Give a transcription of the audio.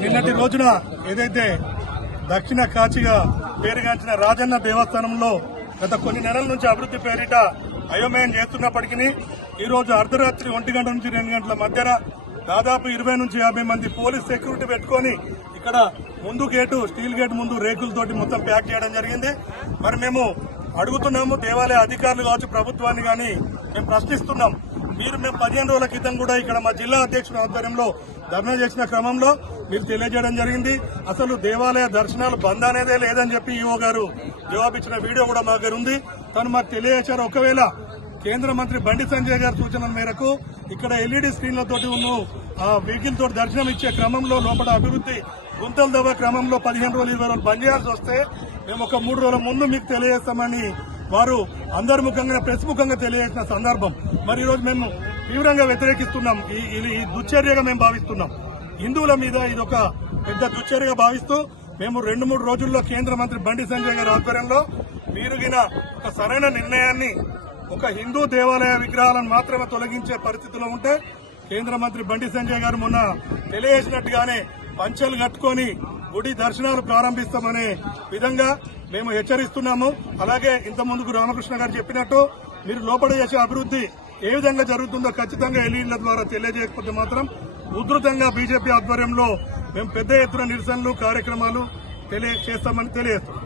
నిన్నటి రోజున ఏదైతే దక్షిణ కాచిగా పేరుగాంచిన రాజన్న దేవస్థానంలో గత కొన్ని నెలల నుంచి అభివృద్ధి పేరిట అయోమయం చేస్తున్నప్పటికీ ఈ రోజు అర్ధరాత్రి ఒంటి గంట నుంచి రెండు గంటల మధ్యన దాదాపు ఇరవై నుంచి యాభై మంది పోలీస్ సెక్యూరిటీ పెట్టుకొని ఇక్కడ ముందు గేటు స్టీల్ గేట్ ముందు రేకులతోటి మొత్తం ప్యాక్ చేయడం జరిగింది. మరి మేము అడుగుతున్నాము దేవాలయ అధికారులు కావచ్చు ప్రభుత్వాన్ని కానీ మేము ప్రశ్నిస్తున్నాం. మీరు మేము పదిహేను రోజుల క్రితం కూడా ఇక్కడ మా జిల్లా అధ్యక్షుడు ఆధ్వర్యంలో ధర్నా చేసిన క్రమంలో మీరు తెలియజేయడం జరిగింది. అసలు దేవాలయ దర్శనాలు బంద్ అనేదే లేదని చెప్పి ఈఓ గారు జవాబిచ్చిన వీడియో కూడా మా దగ్గర ఉంది. తను మాకు తెలియజేశారు. ఒకవేళ కేంద్ర మంత్రి బండి సంజయ్ గారి సూచనల మేరకు ఇక్కడ ఎల్ఈడి స్క్రీన్లతోటి ఉన్న ఆ వెహికల్ తోటి దర్శనం ఇచ్చే క్రమంలో లోపల అభివృద్ధి గుంతలు దవ్వ క్రమంలో పదిహేను రోజులు ఇరవై రోజులు బంద్ చేయాల్సి వస్తే మేము ఒక మూడు రోజుల ముందు మీకు తెలియజేస్తామని వారు అందరి ముఖంగా ప్రెస్ ముఖంగా తెలియజేసిన సందర్భం. మరి ఈరోజు మేము తీవ్రంగా వ్యతిరేకిస్తున్నాం. ఈ ఈ దుశ్చర్యగా మేము భావిస్తున్నాం. హిందువుల మీద ఇది ఒక పెద్ద దుశ్చర్యగా భావిస్తూ మేము రెండు మూడు రోజుల్లో కేంద్ర మంత్రి బండి సంజయ్ గారి ఆధ్వర్యంలో వీరుగిన ఒక సరైన నిర్ణయాన్ని ఒక హిందూ దేవాలయ విగ్రహాలను మాత్రమే తొలగించే పరిస్థితిలో ఉంటే కేంద్ర మంత్రి బండి సంజయ్ గారు మొన్న తెలియజేసినట్టుగానే పంచెలు కట్టుకొని గుడి దర్శనాలు ప్రారంభిస్తామనే విధంగా మేము హెచ్చరిస్తున్నాము. అలాగే ఇంత ముందుకు రామకృష్ణ గారు చెప్పినట్టు మీరు లోపల చేసే అభివృద్ధి ఏ విధంగా జరుగుతుందో ఖచ్చితంగా ఎల్ఈల ద్వారా తెలియజేయకపోతే మాత్రం ఉధృతంగా బీజేపీ ఆధ్వర్యంలో మేము పెద్ద ఎత్తున నిరసనలు కార్యక్రమాలు తెలియజేస్తామని తెలియజేస్తున్నాం.